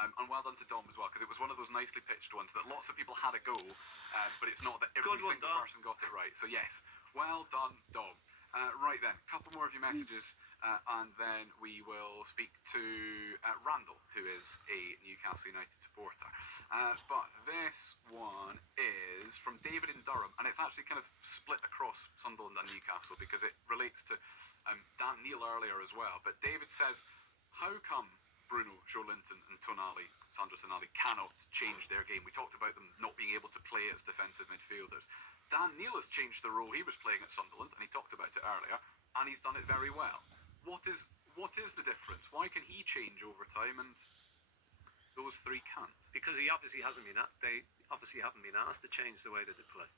And well done to Dom as well, because it was one of those nicely pitched ones that lots of people had a go, but it's not that every single person got it right. So yes, well done, Dom. Right then, a couple more of your messages, and then we will speak to Randall, who is a Newcastle United supporter. But this one is from David in Durham, and it's actually kind of split across Sunderland and Newcastle because it relates to Dan Neil earlier as well. But David says, how come Bruno, Joe Linton and Sandro Tonali cannot change their game? We talked about them not being able to play as defensive midfielders. Dan Neil has changed the role he was playing at Sunderland, and he talked about it earlier, and he's done it very well. What is the difference? Why can he change over time and those three can't? Because they obviously haven't been asked to change the way that they play.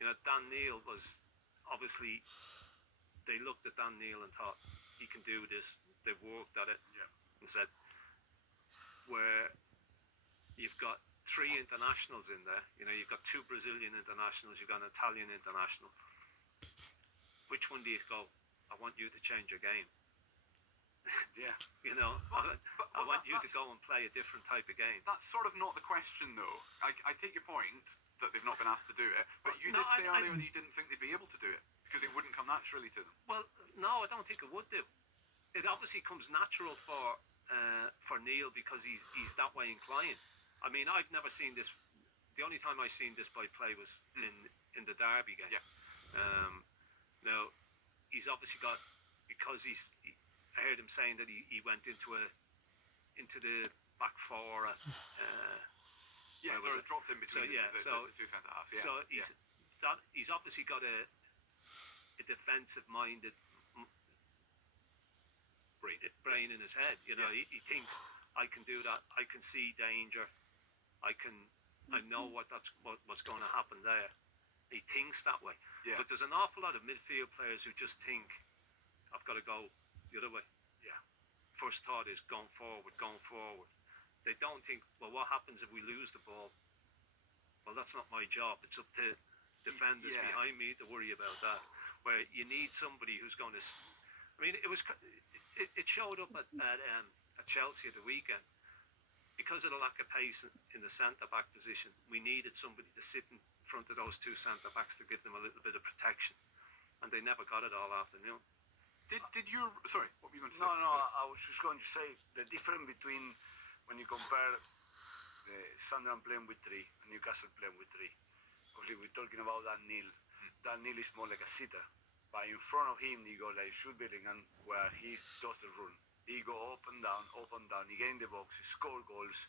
You know, Dan Neil was obviously, they looked at Dan Neil and thought he can do this. They worked at it and said, where you've got 3 internationals in there, you know, you've got 2 Brazilian internationals, you've got an Italian international. Which one do you go, I want you to change your game? Yeah. You know, I want you to go and play a different type of game. That's sort of not the question, though. I take your point that they've not been asked to do it, but you did say earlier that you didn't think they'd be able to do it because it wouldn't come naturally to them. Well, no, I don't think it would do. It obviously comes natural for Neil because he's that way inclined. I mean, I've never seen this. The only time I've seen this boy play was in the Derby game. Yeah. Now, he's obviously got, because I heard him saying that he went into the back four. So it dropped in between the 2 centre halves. Yeah. So he's obviously got a defensive-minded brain in his head. You know, he thinks, I can do that. I can see danger. I know what's going to happen there. He thinks that way. Yeah. But there's an awful lot of midfield players who just think, I've got to go the other way. Yeah. First thought is going forward. They don't think, well, what happens if we lose the ball? Well, that's not my job. It's up to defenders behind me to worry about that. Where you need somebody who's going to. I mean, it showed up at Chelsea at the weekend. Because of the lack of pace in the centre-back position, we needed somebody to sit in front of those 2 centre-backs to give them a little bit of protection. And they never got it all afternoon. Did you... Sorry, what were you going to say? No, I was just going to say the difference between when you compare Sunderland playing with 3 and Newcastle playing with 3. Obviously, we're talking about Dan Neil. Dan Neil is more like a sitter. But in front of him, you go like Jude Bellingham, where he does the run. He go up and down. He get in the box, he score goals.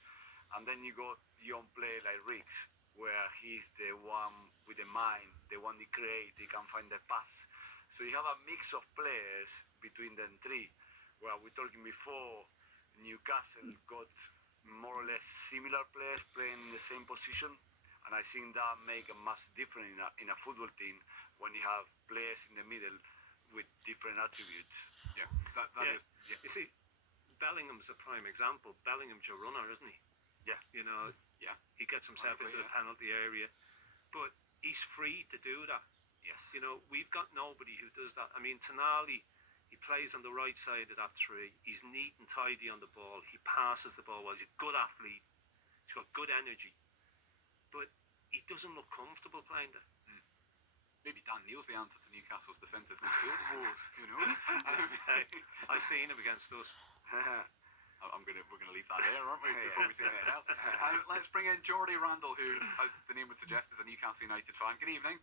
And then you got young play like Riggs, where he's the one with the mind, the one he create, he can find the pass. So you have a mix of players between them 3, where we're talking before, Newcastle got more or less similar players playing in the same position. And I think that make a massive difference in a football team when you have players in the middle with different attributes. Yeah, that is. Yeah. You see, Bellingham's a prime example. Bellingham's a runner, isn't he? Yeah. You know, he gets himself into the penalty area, but he's free to do that. Yes. You know, we've got nobody who does that. I mean, Tonali, he plays on the right side of that 3. He's neat and tidy on the ball. He passes the ball well. He's a good athlete. He's got good energy. But he doesn't look comfortable playing there. Maybe Dan Neil's the answer to Newcastle's defensive midfield woes, you know. I've seen him against us. We're gonna leave that there, aren't we? Before we say anything else. Let's bring in Jordy Randall, who, as the name would suggest, is a Newcastle United fan. Good evening.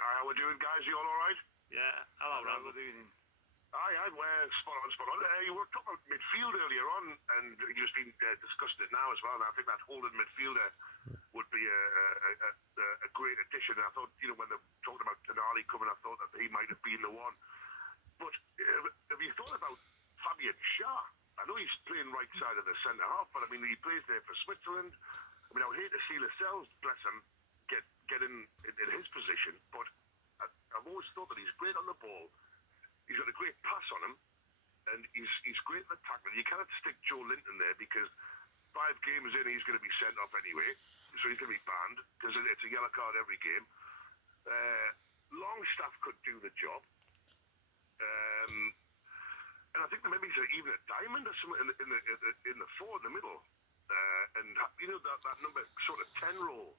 How we doing, guys? You all right? Yeah. Hello, Randall. Good evening. Aye, spot on. You were talking about midfield earlier on, and you've been discussing it now as well. And I think that holding midfielder would be a great addition. I thought, you know, when they're talking about Tonali coming, I thought that he might have been the one. But have you thought about Fabian Schär? I know he's playing right side of the centre half, but I mean, he plays there for Switzerland. I mean, I would hate to see Lascelles, bless him, get in his position, but I've always thought that he's great on the ball. He's got a great pass on him, and he's great in the tackling. You cannot stick Joe Linton there because 5 games in, he's going to be sent off anyway, so he's going to be banned because it's a yellow card every game. Longstaff could do the job, and I think that maybe he's even a diamond or something in the 4 in the middle. and you know that number sort of 10 role.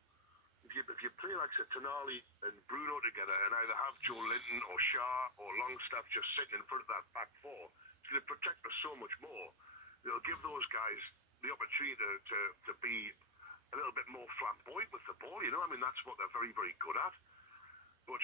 If you play like say Tonali and Bruno together, and either have Joe Linton or Shaw or Longstaff just sitting in front of that back four, it's going to protect us so much more. It'll give those guys the opportunity to be a little bit more flamboyant with the ball. You know, I mean, that's what they're very, very good at. But